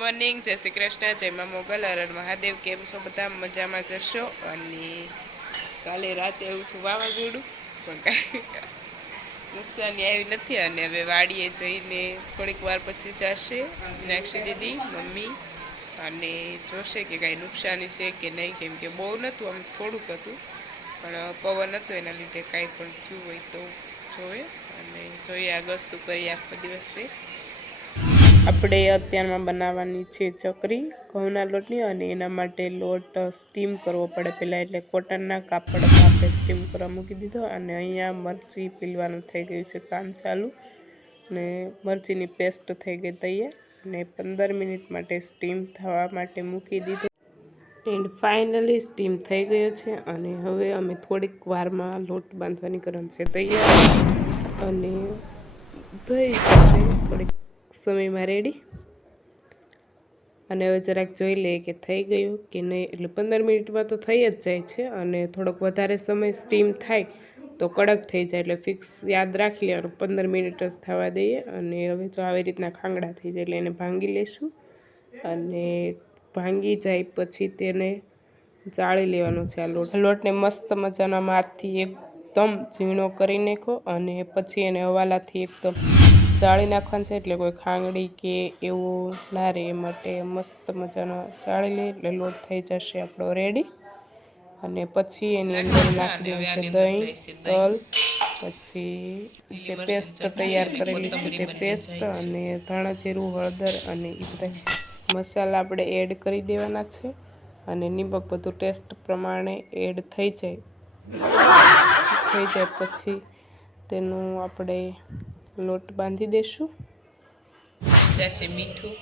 Morning, જય શ્રી કૃષ્ણ, જય મા મોગલ, હર મહાદેવ. કેમ છો બધા? મજામાં જશો. અને કાલે રાતે એવું છું વાવાઝોડું, પણ કાંઈ નુકસાની આવી નથી. અને હવે વાડીએ જઈને થોડીક વાર પછી જશે મીનાક્ષી દીદી, મમ્મી, અને જોશે કે કાંઈ નુકસાની છે કે નહીં. કેમ કે બહુ નહોતું, આમ થોડુંક હતું, પણ પવન હતો એના લીધે કાંઈ પણ થયું હોય તો જોવે. અને જોઈએ આગળ શું કરીએ આખો દિવસે. આપણે અત્યારમાં બનાવવાની છે ચકરી ઘઉંના લોટની, અને એના માટે લોટ સ્ટીમ કરવો પડે પહેલાં. એટલે કોટનના કાપડમાં આપણે સ્ટીમ કરવા મૂકી દીધો. અને અહીંયા મરચી પીલવાનું થઈ ગયું છે કામ ચાલુ, અને મરચીની પેસ્ટ થઈ ગઈ તૈયાર, અને 15 મિનિટ માટે સ્ટીમ થવા માટે મૂકી દીધો. એન્ડ ફાઇનલી સ્ટીમ થઈ ગયો છે. અને હવે અમે થોડીક વારમાં લોટ બાંધવાની કરવાનું છે તૈયાર, અને થઈ જશે થોડીક સમયમાં રેડી. અને હવે જરાક જોઈ લઈએ કે થઈ ગયું કે નહીં. એટલે 15 મિનિટમાં તો થઈ જ જાય છે, અને થોડોક વધારે સમય સ્ટીમ થાય તો કડક થઈ જાય. એટલે ફિક્સ યાદ રાખી લેવાનું 15 મિનિટ જ થવા દઈએ. અને હવે જો આવી રીતના ખાંગડા થઈ જાય એટલે એને ભાંગી લઈશું, અને ભાંગી જાય પછી તેને ચાળી લેવાનો છે આ લોટને મસ્ત મજાના હાથથી એકદમ ઝીણો કરી નાખો, અને પછી એને હવાલાથી એકદમ ચાળી નાખવાનું છે. એટલે કોઈ ખાંગડી કે એવું ના રહે, એ માટે મસ્ત મજાનો ચાળી લે એટલે લોટ થઈ જશે આપણો રેડી. અને પછી એની અંદર નાખી દેવાનું છે દહીં, તલ, પછી જે પેસ્ટ તૈયાર કરેલી છે તે પેસ્ટ, અને ધાણા જીરું, હળદર, અને એ બધા મસાલા આપણે એડ કરી દેવાના છે. અને નિમક બધું ટેસ્ટ પ્રમાણે એડ થઈ જાય પછી તેનું આપણે લોટ બાંધી દઈશું. જશે મીઠું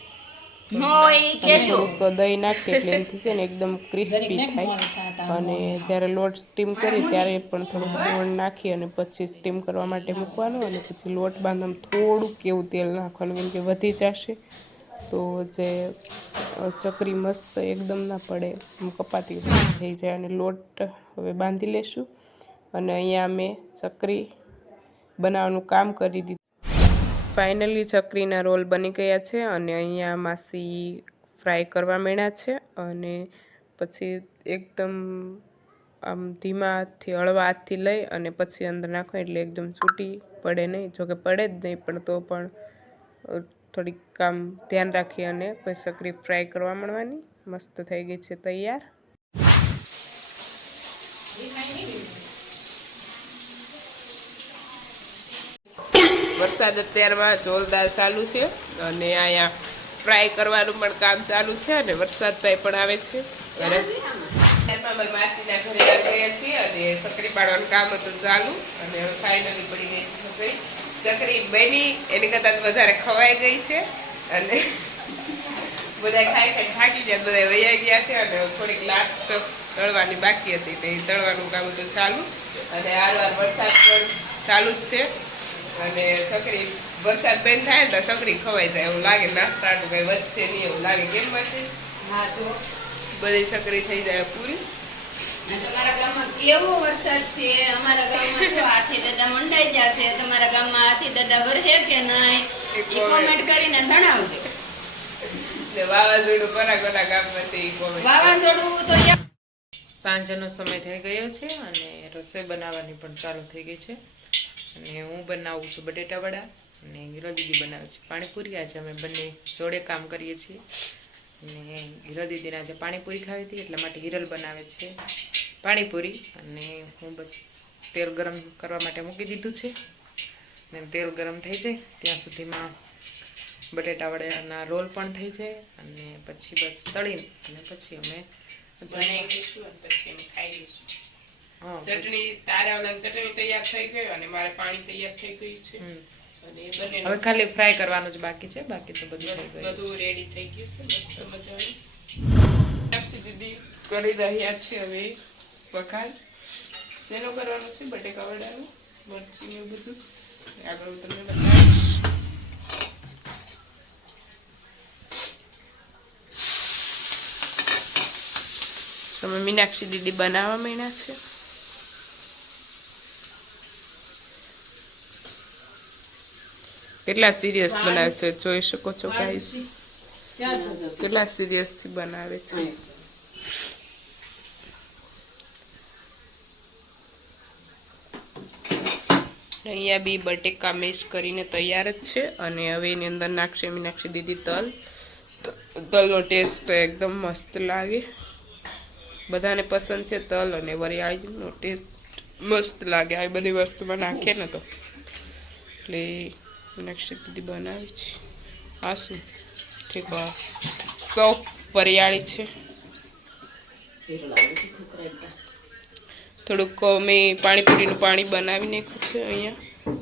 થોડુંક દહીં નાખીએ એટલે એનાથી છે ને એકદમ ક્રિસ્પી થાય. અને જ્યારે લોટ સ્ટીમ કરી ત્યારે પણ થોડુંક મોણ નાખી અને પછી સ્ટીમ કરવા માટે મૂકવાનું. અને પછી લોટ બાંધવામાં થોડુંક એવું તેલ નાખવાનું, કેમ કે વધી જશે તો જે ચકરી મસ્ત એકદમ ના પડે, કપાતી થઈ જાય. અને લોટ હવે બાંધી લેશું. અને અહીંયા અમે ચકરી બનાવવાનું કામ કરી દીધું. ફાઇનલી ચકરીના રોલ બની ગયા છે, અને અહીંયા માસી ફ્રાય કરવા માંડ્યા છે. અને પછી એકદમ આમ ધીમા હાથથી, હળવા હાથથી લઈ અને પછી અંદર નાખો એટલે એકદમ છૂટી પડે નહીં. જોકે પડે જ નહીં, પણ તો પણ થોડીક કામ ધ્યાન રાખી અને પછી ચકરી ફ્રાય કરવા માંડવાની. મસ્ત થઈ ગઈ છે તૈયાર. વરસાદ અત્યારમાં જોરદાર ચાલુ છે, અને અહીંયા ફ્રાય કરવાનું પણ કામ ચાલુ છે, અને વરસાદ પણ આવે છે. અને માસીના ઘરે આવી ગયા છીએ, અને ચકરી પાડવાનું કામ હતું ચાલુ, અને ફાઇનલી પડી ગઈ ચકરી. ચકરી બની એની કરતાં વધારે ખવાઈ ગઈ છે, અને બધા ખાઈ થાકી ગયા, બધા વૈયા ગયા છે. અને થોડીક લાસ્ટ તળવાની બાકી હતી, તો એ તળવાનું કામ હતું ચાલુ. અને હાલ વરસાદ પણ ચાલુ જ છે, અને ચકરી વરસાદ બંધ થાય ને તો ચકરી ખવાઈ જાય એવું લાગે. નાસ્તાનું કઈ વધશે નહીં એવું લાગે. કેમ માટે બધી ચકરી થઈ જાય પૂરી. તમારા ગામમાં કેવો વરસાદ છે? અમારા ગામમાં જો હાથી દાદા મંડાઈ જશે. તમારા ગામમાં હાથી દાદા વરસે કે નહીં એ કોમેન્ટ કરીને જણાવજો. વાવાઝોડું કોના ગામમાં છે એ કોમેન્ટ. વાવાઝોડું તો સાંજનો સમય થઈ ગયો છે, અને રસોઈ બનાવવાની પણ ચાલુ થઈ ગઈ છે. અને હું બનાવું છું બટેટા વડા, અને હિરલ દીદી બનાવે છે પાણીપુરી. આજે અમે બંને જોડે કામ કરીએ છીએ. અને હિરલ દીદીને આજે પાણીપુરી ખાવી હતી, એટલા માટે હિરલ બનાવે છે પાણીપુરી. અને હું બસ તેલ ગરમ કરવા માટે મૂકી દીધું છે, અને તેલ ગરમ થઈ જાય ત્યાં સુધીમાં બટેટા વડાના રોલ પણ થઈ જાય. અને પછી બસ તળીને અને પછી અમે બનાવી દઈશું, અને પછી અમે ખાઈ લઈશું. ચટણી તારાવના ચટણી તૈયાર થઈ ગઈ, અને મારે પાણી તૈયાર થઈ ગયું છે. અને બંને હવે ખાલી ફ્રાય કરવાનું જ બાકી છે, બાકી તો બધું થઈ ગયું, બધું રેડી થઈ ગયું છે. મસ્ત મજાનું મીનાક્ષી દીદી કરી રહ્યા છે હવે વઘાર. શેનો કરવાનું છે? બટેકા વડાનું, મરચી ને બધું આગળ હું તમને બતાવીશ. તમે મીનાક્ષી દીદી બનાવવા માંડ્યા છે. કેટલા સિરિયસ બનાવે છે જોઈ શકો છો ગાઈસ. કેટલા સિરિયસ થી બનાવે છે. અહીંયા બી બટેકા મેશ કરીને તૈયાર જ છે અને હવે એની અંદર નાખશે મીનાક્ષી દીદી તલ. તલનો ટેસ્ટ એકદમ મસ્ત લાગે, બધાને પસંદ છે તલ અને વરિયાળીનો ટેસ્ટ મસ્ત લાગે આ બધી વસ્તુમાં નાખે ને તો. એટલે મીનાક્ષી દીદી બનાવે છે. આ શું ઠીક સોફ વરિયાળી છે. થોડુંક મેં પાણીપુરીનું પાણી બનાવી નાખ્યું છે અહીંયા,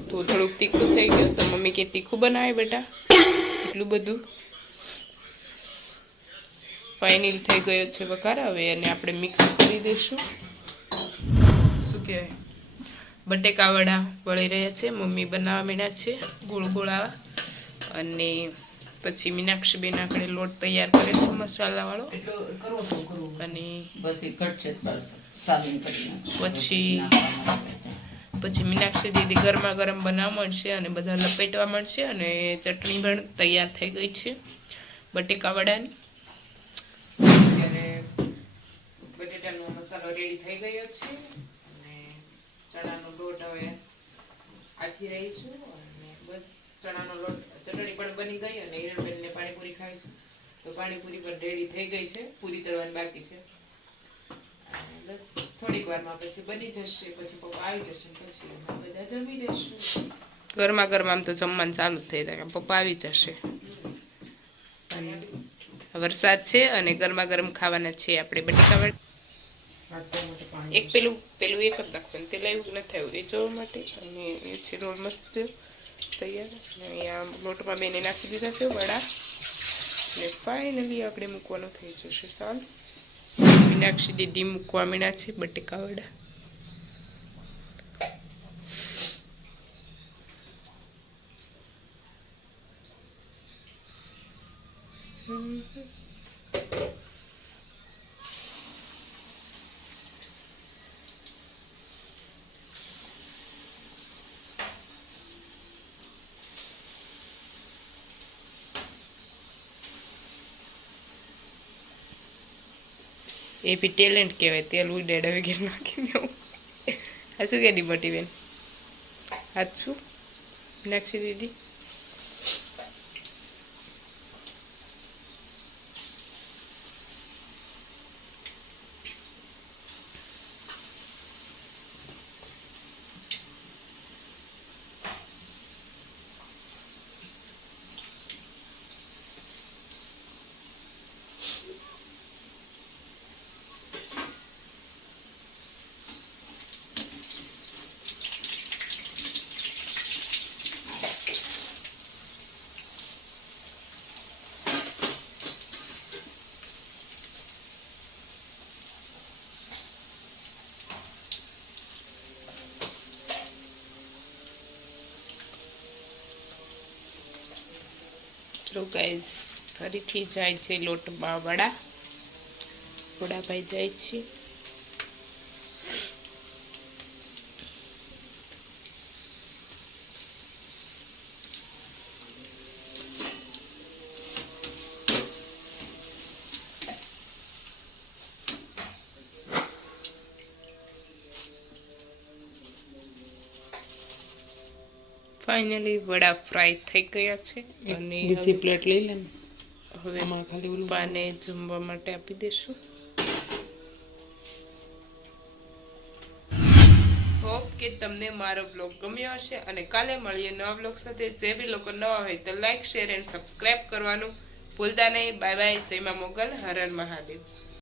તો થોડુંક તીખું થઈ ગયું તો મમ્મી કે તીખું બનાવે બેટા, એટલું બધું ફાઇનલ થઈ ગયો છે વઘાર. હવે એને આપણે મિક્સ કરી દઈશું. શું કહેવાય, બટેકા વડા વળી રહ્યા છે, મમ્મી બનાવવા માંડ્યા છે ગોળ ગોળાવા. અને પછી મીનાક્ષી બેન આપણે લોટ તૈયાર કરે છે મસાલાવાળો. અને પછી મીનાક્ષી દીદી ગરમા ગરમ બનાવવા મળશે અને બધા લપેટવા મળશે. અને ચટણી પણ તૈયાર થઈ ગઈ છે બટેકા વડાની. ત્યારે બટેટાનો મસાલો રેડી થઈ ગયો છે અને ચણાનો લોટ હવે આથી રહી છું. અને બસ ચણાનો લોટ ચટણી પણ બની ગઈ અને હિરણબેનને પાણીપુરી ખાઈ છે તો પાણીપુરી પણ રેડી થઈ ગઈ છે, પૂરી તળવાની બાકી છે. બસ થોડીક વારમાં પછી બની જશે, પછી પપ્પા આવી જશે, પછી બધા જમી લેશું. ગરમા ગરમા આમ તો જમવાનું ચાલુ જ થઈ જાય, પપ્પા આવી જશે. વરસાદ છે અને ગરમા ગરમ ખાવાના છે આપણે બટેકા વડા. એક પેલું એક જ નાખવાનું, તે લાવ્યું ન થયું એ જોવા માટે. અને એ છે રોલ મસ્ત તૈયાર. અહીંયા લોટમાં બેને નાખી દીધા છે વડા અને ફાઇનલી આપણે મૂકવાનું થઈ જશે. સાલ મીનાક્ષી દીદી મૂકવા મીના છે બટેકા વડા. એ બી ટેલેન્ટ કહેવાય, તેલ ઉડેડ વગેરે નાખીને. આ શું કહેતી મોટી બેન, સાચું મીનાક્ષી દીદી? ચલો ગાઈઝ, ફરીથી જાય છે લોટમાં વડા. વડાભાઈ જાય છે. ફાઇનલી વડા ફ્રાય થઈ ગયા છે અને બીજી પ્લેટ લઈ લે. હવે આમાં ખાલી ઉલપાને જમવા માટે આપી દઈશું. ઓકે, તમને મારો બ્લોગ ગમ્યો હશે અને કાલે મળીએ નવા બ્લોગ સાથે. જે બી લોકો નવા હોય તો લાઈક, શેર એન્ડ સબસ્ક્રાઈબ કરવાનું ભૂલતા નહીં. Bye bye. જય મા મોગલ, હર હર મહાદેવ.